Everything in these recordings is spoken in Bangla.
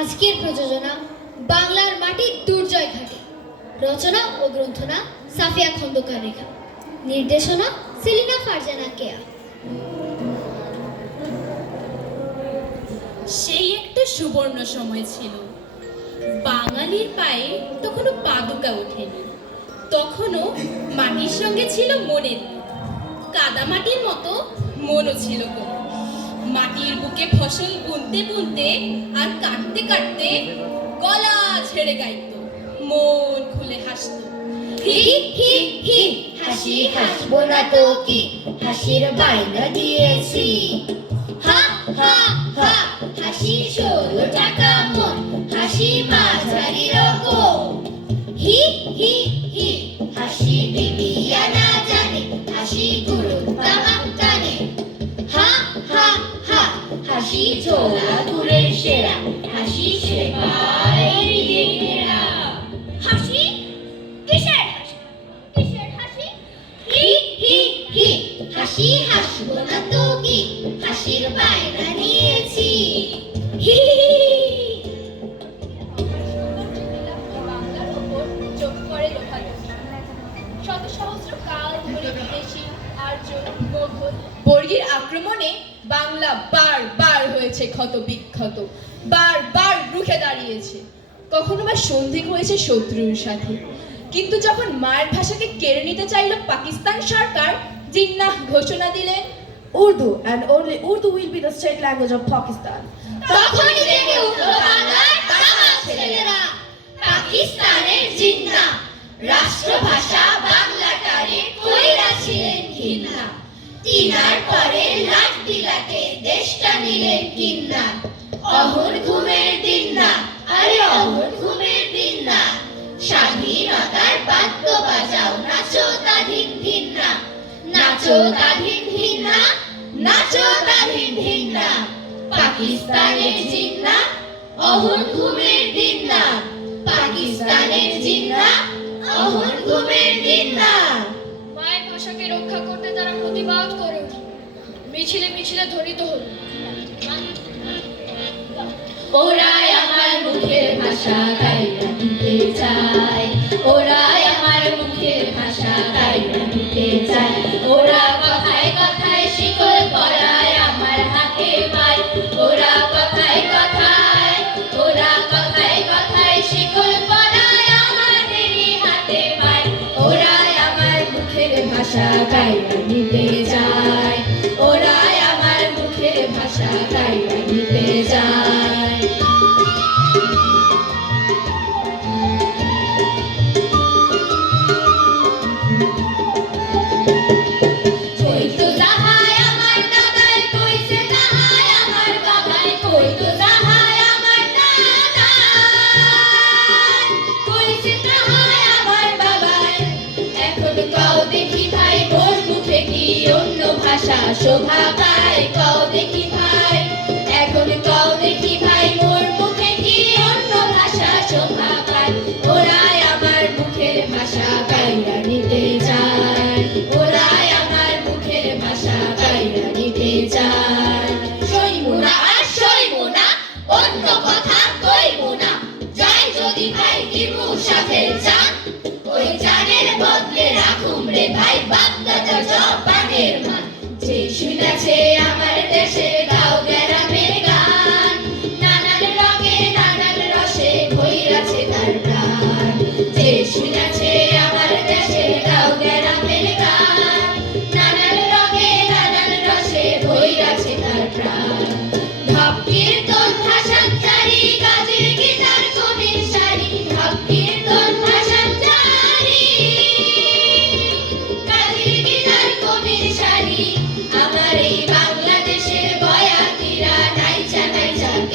আজকের প্রযোজনা বাংলার মাটির দুর্জয় ঘাটে। রচনা ও গ্রন্থনা সাফিয়া খন্দকার রেখা নির্দেশনা সেলিনা ফারজানা কেয়া। সেই একটা সুবর্ণ সময় ছিল। বাঙালির পায়ে তখনও পাদুকা ওঠেনি। তখনও মাটির সঙ্গে ছিল মনের। কাদামাটির মতো মনও ছিল কোমল। মাটির বুকে ফসল বুনতে বুনতে আর কাটতে কাটতে গলা ছেড়ে গাইত। মন খুলে হাসতো। হি হি হি হাসি হাসবো না তো কি? হাসির বাইনা দিয়েছি। হা হা হা, হাসি ষোলো টাকা মন, হাসি মাঝারি রকম। হি হি হি, হাসি বিবিয়ানা জানে, হাসি গুরু হাসি ছোলা দূরের সেরা হাসি সেবায় হয়েছে ক্ষত বিক্ষত। বার বার রুখে দাঁড়িয়েছে। কখনো বা সন্ধি হয়েছে শত্রুর সাথে। কিন্তু যখন মায়ের ভাষাকে কেড়ে নিতে চাইল পাকিস্তান সরকার জিন্নাহ ঘোষণা দিলেন Urdu and only Urdu will be the state language of Pakistan. তখনই জেগে উঠল বাংলার বাবা ছেলেরা। পাকিস্তানের জিন্না রাষ্ট্রভাষা বাংলাটারে কইরা ছিলেন ঘিন্না তিনার পরে লাট বিলাতে দেশটা নিলেন কিন্না। অহর ঘুমের দিন না, আরে অহর ঘুমের দিন না। স্বাধীনতার বাদ্য বাজাও, নাচো তাধিন ভিন্না নাচো তাধিন ভিন্না নাচো তাধিন ভিন্না পাকিস্তানের জিন্না অহন ঘুমের দিন না। পাকিস্তানের জিন্না অহন ঘুমের মিছিলে মিছিলে ধ্বনিত হল। ওরাই আমার মুখের ভাষা গাইরা দিতে চায়। ওরাই আমার মুখের ভাষা গাইরা দিতে চায়। ওরা কথায় কথায় শিকল পরায় আমার হাতে পায়। ওরা কথায় কথায়, ওরা কথায় কথায় শিকল পরায় আমাদেরই হাতে পায়। ওরাই আমার মুখের ভাষা গাইরা দিতে চায়। এখন কও দেখি ভাই অন্য ভাষা? শোভা পায় দেখি রাখুম বাপ দাদা জবানের মা যে শুনেছে আমার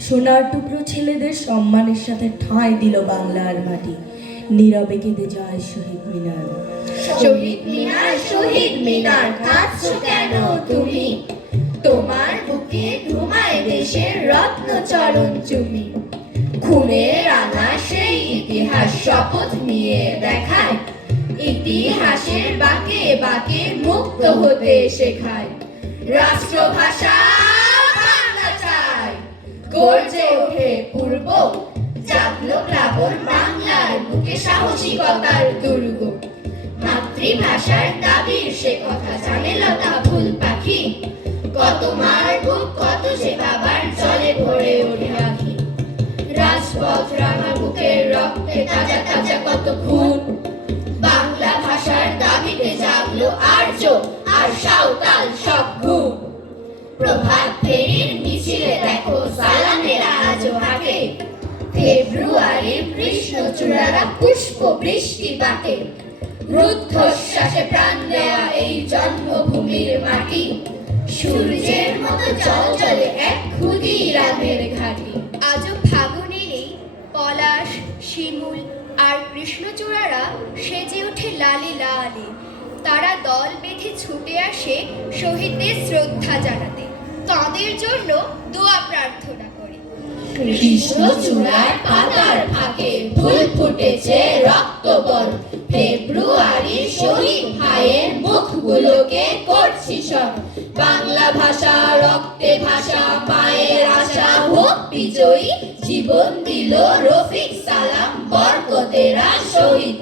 সোনার টুকরো ছেলেদের সম্মানের সাথে ঠাঁই দিল বাংলার মাটি। নীরবে কেঁদে যায় শহীদ মিনার। শহীদ মিনার শহীদ মিনার কেন তুমি? তোমার বুকে ঘুমায় দেশের রত্ন চরণ চুমি। খুনের সেই ইতিহাস শপথ নিয়ে দেখায়। ইতিহাসের বাকে বাকে মুক্ত হতে শেখায়। রাষ্ট্রভাষা গর্জে ওঠে পূর্ব। জাগলো প্লাবন বাংলার বুকে সাহসিকতার দুর্গ। মাতৃভাষার দাবির সে কথা জানে লতা ফুল পাখি। কত মার কত সে বাবার জলে ভরে ওঠে আখি। রাজপথ রাঙা বুকের রক্তে তাজা তাজা কত খুন। বাংলা ভাষার দাবিতে জাগলো আর্য আর সাঁওতাল সব ঘুম। প্রভাত ফেব্রুয়ারির কৃষ্ণচূড়ারা পুষ্প বৃষ্টি বাটে। রুদ্ধশ্বাসে প্রাণ দেয়া এই জন্মভূমির মাটি। সূর্যের মতো জল জলে এক ক্ষুদিরামের ঘাটি। আজও ফাগুন এলেই পলাশ, শিমুল আর কৃষ্ণচূড়ারা সেজে ওঠে লালে লালে। তারা দল বেঁধে ছুটে আসে শহীদদের শ্রদ্ধা জানাতে। তাদের জন্য দোয়া করে কৃষ্ণচূড়ার পাতার ফাঁকে ফুল ফুটেছে রক্তবর। ফেব্রুয়ারি শহীদ ভাইয়ের মুখগুলোকে করছি সব। বাংলা ভাষা, রক্তে ভাষা, পায়ের আশা, হোক বিজয়ী, জীবন দিল রফিক সালাম বরকতেরা শহীদ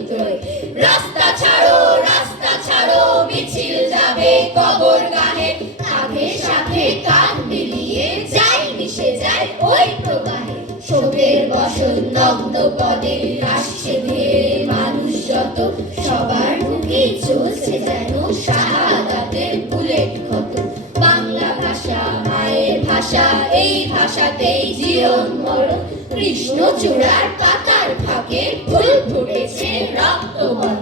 শোকের বসন নগ্ন পদে আসছে ধেয়ে মানুষ যত, সবার মুখে চলছে যেন শাহাদাতের বুলেট ক্ষত। বাংলা ভাষা, মায়ের ভাষা, এই ভাষাতেই জীবন মরণ। কৃষ্ণচূড়ার পাতার ফাঁকে ফুল ফুটেছে রক্তবন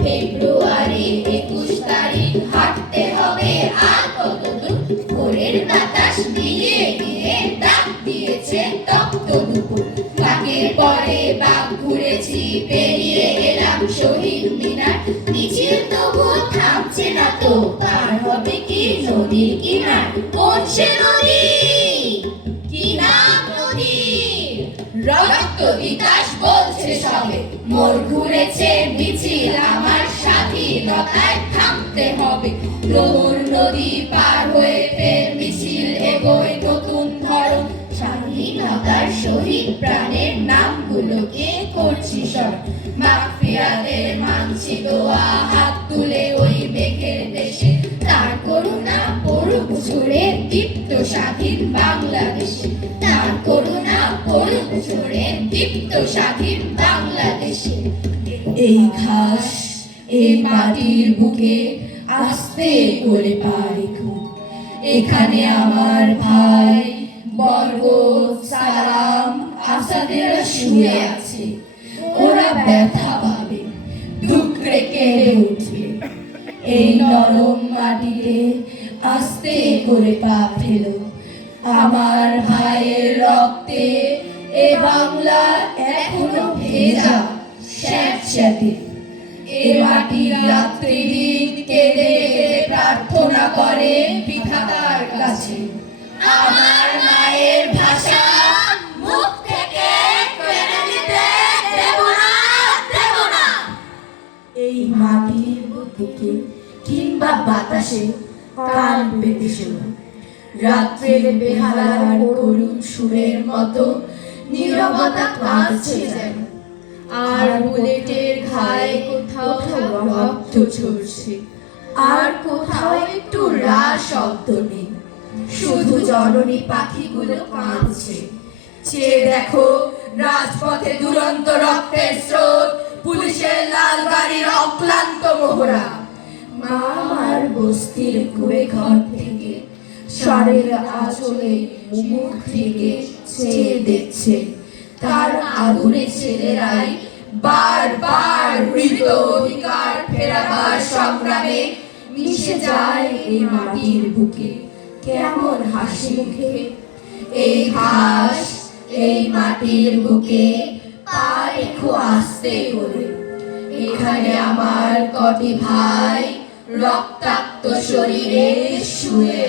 ফেব্রুয়ারি একুশ তারিখ, হাঁটতে হবে আর কত দূর ভোরের বাতাস দিয়ে দিয়ে দিয়েছে তপ্ত দুপুর পরে বাঘ ঘুরেছি, পেরিয়ে এলাম শহীদ মিনার। মিছিল তবু থামছে না তো, পার হবে কি নদীর কিনার? কোন সে নদী, কি রক্ত বিকাশ বলছে সবে। মোর ঘুরেছে মিছিল, আমার স্বাধীনতায় থামতে হবে। প্রহর নদী পার হয়ে ফের মিছিল, এগোয় নতুন স্বাধীনতার শহীদ প্রাণের নামগুলোকে করছি স্মরণ মাফিয়াদের মানছি দোয়া, হাত তুলে ওই মেঘের দেশে। তার করুণা পড়ুক ঝরে দীপ্ত স্বাধীন বাংলাদেশে। তার করুণা পড়ুক ঝরে দীপ্ত স্বাধীন বাংলাদেশে। এই ঘাস এই মাটির বুকে আস্তে করে পা এখানে আমার ভাই বর্গ, সালাম, আসাদেরা শুয়ে আছে। ওরা ব্যথা পাবে, ডুকরে কেঁদে উঠবে। এই নরম মাটিতে আস্তে করে পা ফেলো। আমার ভাইয়ের রক্তে এ বাংলা এখনও ভেজা স্যাঁতস্যাঁতে এ মাটির রাত্রি কেঁদে প্রার্থনা করে বিধাতার কাছে। এই মাটির কিংবা বাতাসে কান পেতে শোনো। রাত্রের সুরের মতো নীরবতা আর বুলেটের ঘায়ে কোথাও রক্ত ঝরছে। আর কোথাও একটু রা শব্দ নেই। শুধু জননী পাখিগুলো কাঁদছে। চেয়ে দেখো, রাজপথে দুরন্ত রক্তের স্রোত, পুলিশের লাল গাড়ির অক্লান্ত মোহরা। মা আমার বস্তির কুড়ে ঘর থেকে, সারের আঁচলে মুখ থেকে চেয়ে দেখছে। তার আগুনে ছেলেরাই বারবার মৃত অধিকার ফেরাবার সংগ্রামে মিশে যায় এই মাটির বুকে। কেমন হাসি মুখে? এই হাস এই মাটির বুকে পা আসতে করে। এখানে আমার কটি ভাই রক্তাক্ত শরীরে শুয়ে